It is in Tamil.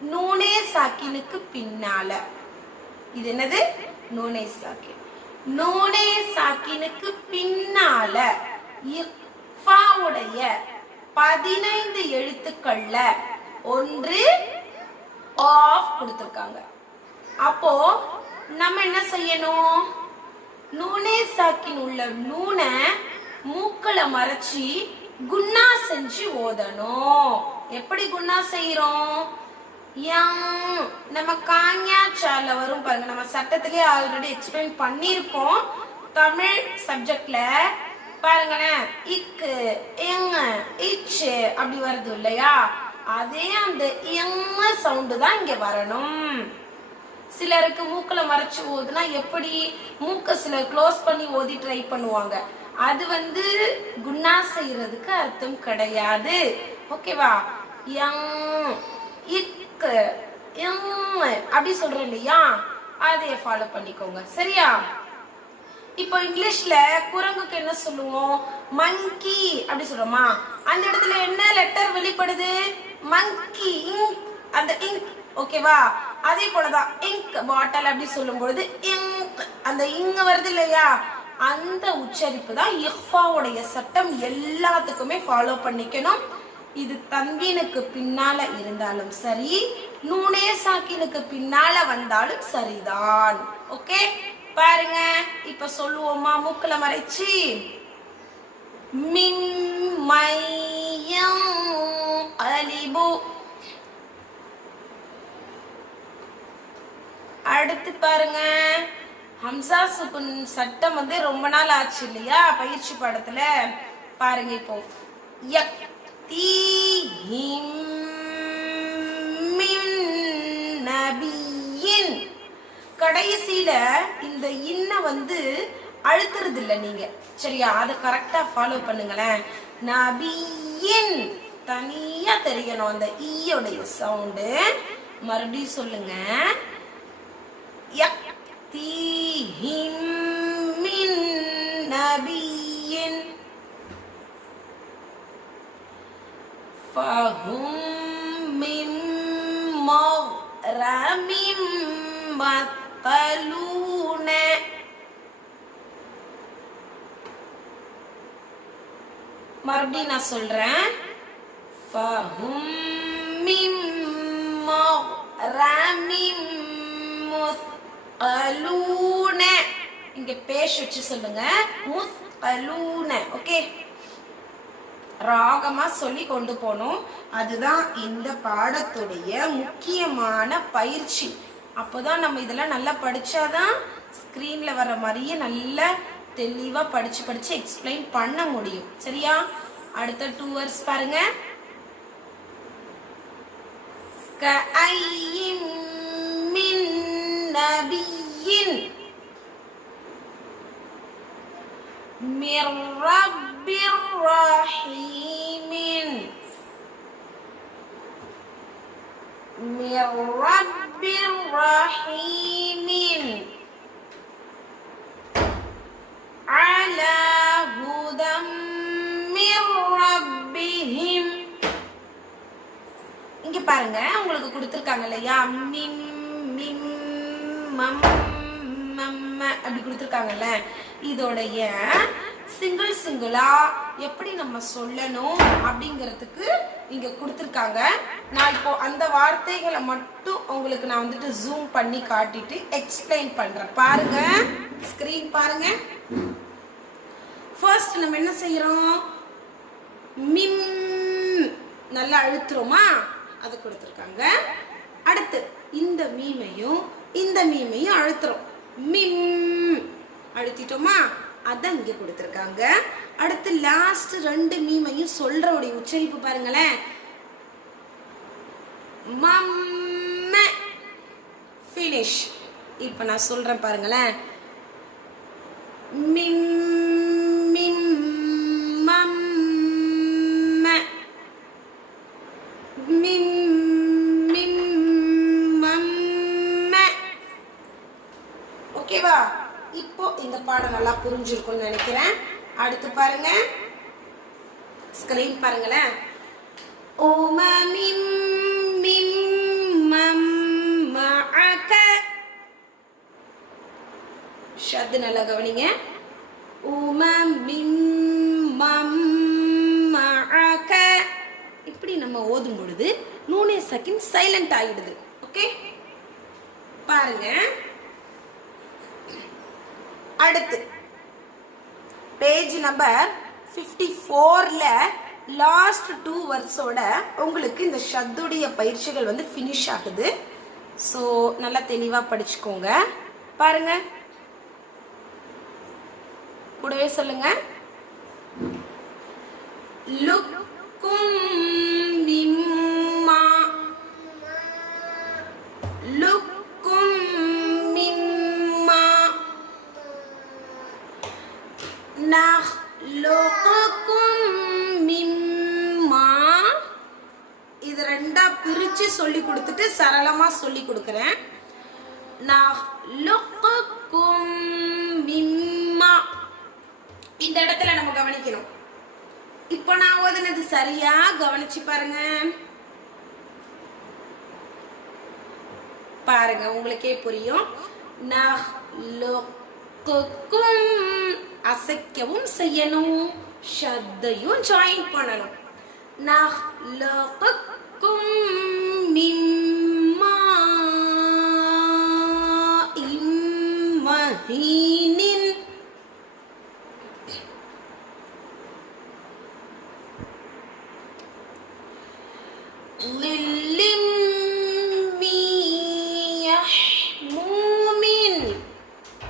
நூனே சாக்கினுக்கு பின்னால. இது என்னது? நூனே சாக்கின். நூனே சாக்கினுக்கு பின்னால இஃபாவுடைய பதினைந்து எழுத்துக்கள்ல ஒன்று ஆஃப் கொடுத்துருக்காங்க. அப்போ நம்ம என்ன செய்யணும்? நூனே சாக்கின் உள்ள நூனை மூக்களை மறைச்சி குன்னா செஞ்சு ஓதணும். எப்படி குன்னா செய்யறோம் யம். நம்ம காஞா வரும் பாருங்க. நம்ம சட்டத்திலே ஆல்ரெடி எக்ஸ்பிளைன் பண்ணியிருக்கோம் தமிழ் சப்ஜெக்ட்ல பாருங்களேன். இக்கு எங்க இச்சு அப்படி வருது இல்லையா? அதே அந்த எங்க சவுண்டு தான் இங்க வரணும். சிலருக்கு மூக்கில் மறைச்சு ஓதுனா எப்படி மூக்க சிலர் க்ளோஸ் பண்ணி ஓதி ட்ரை பண்ணுவாங்க. அது வந்து குண்ணா செய்யறதுக்கு அர்த்தம் கிடையாது. ஓகேவா யங் இக்கு எம் அப்படி சொல்றோம் இல்லையா? அதைய ஃபாலோ பண்ணிக்கோங்க. சரியா? இப்போ இங்கிலீஷ்ல குரங்குக்கு என்ன சொல்லுவோம்? மங்கி அப்படி சொல்றோமா? அந்த இடத்துல என்ன லெட்டர் வெளிப்படுது? மங்கி இங்க் அந்த இங்க் ஓகேவா அதே போலதான் இங்க் பாட்டல் அப்படி சொல்லும் பொழுது இங்க் அந்த இங்க வருது இல்லையா? அந்த உச்சரிப்பு தான் இஃபாவுடைய சட்டம். எல்லாத்துக்குமே ஃபாலோ பண்ணிக்கணும். இது தன்வீனுக்கு பின்னால இருந்தாலும் சரி நூனே சாக்கினுக்கு பின்னால வந்தாலும் சரிதான். ஓகே பாருங்க இப்ப சொல்லுவோமா மூக்குல மறைச்சி. மின் மையம் அலிபு அடுத்து பாருங்க ஹம்சா சுகுன் சட்டம் வந்து ரொம்ப நாள் ஆச்சு இல்லையா பயிற்சி படத்துல. பாருங்க இப்போ. யக் தீ ஹிம் மின் நபியின் கடைசியில இந்த இன்ன வந்து அழுத்துறது இல்ல நீங்க சரியா அதை கரெக்டா ஃபாலோ பண்ணுங்களேன் நபியின் தனியா தெரியணும் அந்த ஈயோடைய சவுண்டு மறுபடியும் சொல்லுங்க يأتيهم مثلون மறுபடியும் நான் சொல்றேன் فهم من مغرم مثقلون இங்க பேஷ் வச்சு சொல்லுங்க முஸ்கலூன ஓகே ராகமா சொல்லி கொண்டு போகணும் அதுதான் இந்த பாடத்துடைய முக்கியமான பயிற்சி அப்போதான் நம்ம இதெல்லாம் நல்லா படிச்சாதான் ஸ்க்ரீன்ல வர மாதிரியே நல்லா தெளிவா படிச்சு படிச்சு எக்ஸ்பிளைன் பண்ண முடியும் சரியா அடுத்த டூ வர்ஸ் பாருங்க كأي من نبي من رب رحيم من رب رحيم على هدى من ربهم இங்க பாருங்க உங்களுக்கு கொடுத்துருக்காங்க இல்லையா மிம் மிம் மம் மம்ம அப்படி கொடுத்துருக்காங்கல்ல இதோடைய சிங்கிள் சிங்கிளா எப்படி நம்ம சொல்லணும் அப்படிங்கிறதுக்கு இங்க கொடுத்துருக்காங்க. நான் இப்போ அந்த வார்த்தைகளை மட்டும் உங்களுக்கு நான் வந்துட்டு ஜூம் பண்ணி காட்டிட்டு எக்ஸ்பிளைன் பண்றேன். பாருங்க. ஸ்கிரீன் பாருங்க. ஃபர்ஸ்ட் நம்ம என்ன செய்யறோம்? மிம். நல்லா அழுத்துறோமா? அது கொடுத்துருக்காங்க. அடுத்து இந்த மீமையும் இந்த மீமையும் அழுத்துறோம். மிம். அழுத்திட்டோமா? அதான் இங்கே கொடுத்துருக்காங்க. அடுத்து லாஸ்ட் ரெண்டு மீமையும் சொல்றவுடைய உச்சரிப்பு பாருங்களேன். மம்ம ஃபினிஷ் இப்போ நான் சொல்றேன் பாருங்களேன். மிம் மிம் நல்லா புரிஞ்சிருக்கும்னு நினைக்கிறேன். அடுத்து பாருங்க. ஸ்கிரீன் பாருங்களேன். ஓம மிம் மிம் மம் மஅக. ஷத்து நல்லா கவனிங்க. உம மிம் மம் மஅக. இப்படி நம்ம ஓதும் பொழுது நூனே செகண்ட் சைலண்ட் ஆகிடுது ஓகே பாருங்க. அடுத்து. பேஜ் நம்பர் ஃபிஃப்டி ஃபோரில் லாஸ்ட் டூ வர்ஸோட உங்களுக்கு இந்த ஷத்துடைய பயிற்சிகள் வந்து ஃபினிஷ் ஆகுது. ஸோ நல்லா தெளிவாக படிச்சுக்கோங்க. பாருங்க. கூடவே சொல்லுங்க. லுக்கும் மிம்மா லுக் நஹ்லுகுக்கும் மிம்மா. இது ரெண்டா பிரிச்சு சொல்லி கொடுத்துட்டு சரளமா சொல்லி கொடுக்குறேன். நஹ்லுகுக்கும் மிம்மா. இந்த இடத்துல நம்ம கவனிக்கணும். இப்போ நான் ஓதுனது சரியா? கவனிச்சு பாருங்க. பாருங்க உங்களுக்கே புரியும். நஹ்லுகுக்கும் அசைக்கவும் செய்யணும். ஷத்தையும் ஜாயின் பண்ணணும். நஹ்லகக்கும் மிம்மா இம்மஹீனின். லில்